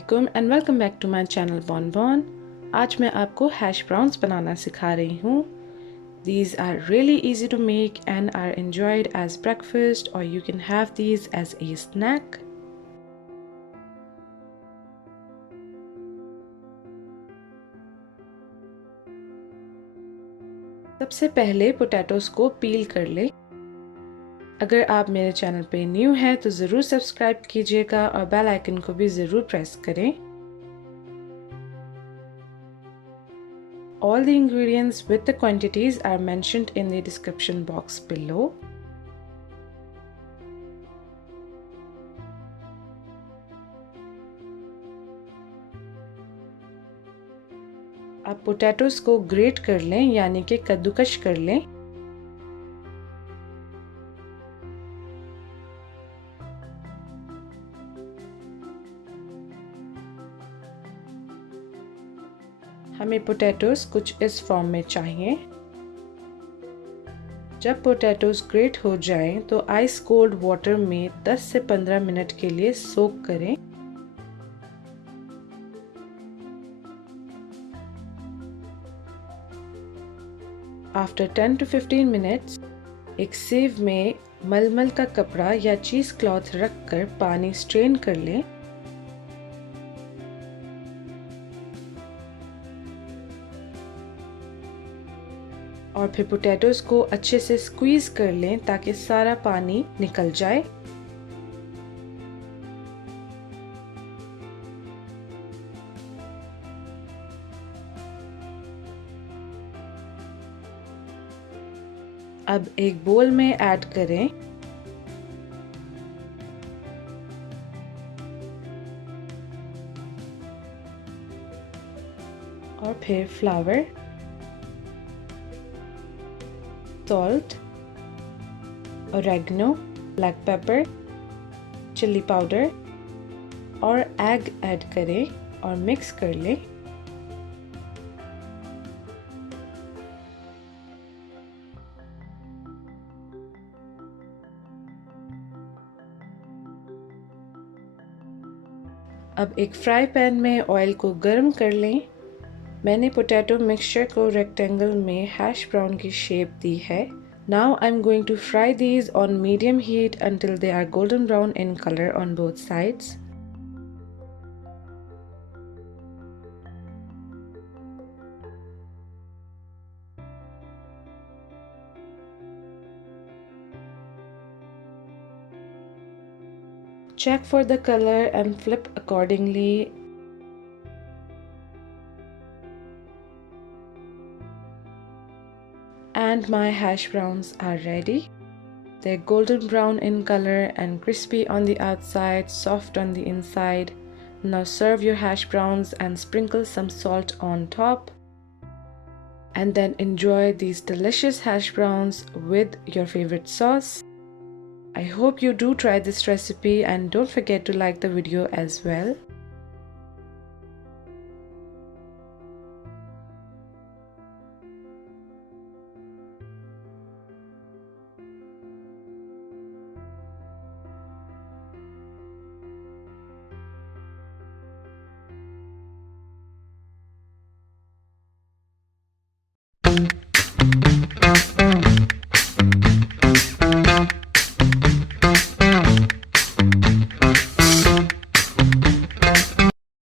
अस्सलामुअलैकुम and welcome back to my channel बॉन। आज मैं आपको हैश ब्राउन्स बनाना सिखा रही हूँ। These are really easy to make and are enjoyed as breakfast, or you can have these as a snack. सबसे पहले पोटैटोज को पील कर ले। अगर आप मेरे चैनल पे न्यू हैं तो ज़रूर सब्सक्राइब कीजिएगा और बेल आइकन को भी ज़रूर प्रेस करें। All the ingredients with the quantities are mentioned in the description box below. आप पोटैटोज को ग्रेट कर लें यानी कि कद्दूकश कर लें। हमें पोटैटोज कुछ इस फॉर्म में चाहिए। जब पोटैटोज ग्रेट हो जाएं तो आइस कोल्ड वाटर में 10 से 15 मिनट के लिए सोक करें। आफ्टर 10 to 15 मिनट्स एक सिव में मलमल का कपड़ा या चीज क्लॉथ रखकर पानी स्ट्रेन कर लें। और फिर पोटैटोज को अच्छे से स्क्वीज कर लें ताकि सारा पानी निकल जाए। अब एक बोल में ऐड करें और फिर flour, salt, oregano, black pepper, chilli powder और एग ऐड करें और मिक्स कर लें। अब एक फ्राई पैन में ऑयल को गर्म कर लें। मैंने पोटैटो मिक्सचर को रेक्टेंगल में हैश ब्राउन की शेप दी है। Now I'm going to fry these on medium heat until they are golden brown in color on both sides. Check for the color and flip accordingly. And my hash browns are ready. They're golden brown in color and crispy on the outside, soft on the inside. Now serve your hash browns and sprinkle some salt on top. And then enjoy these delicious hash browns with your favorite sauce. I hope you do try this recipe and don't forget to like the video as well.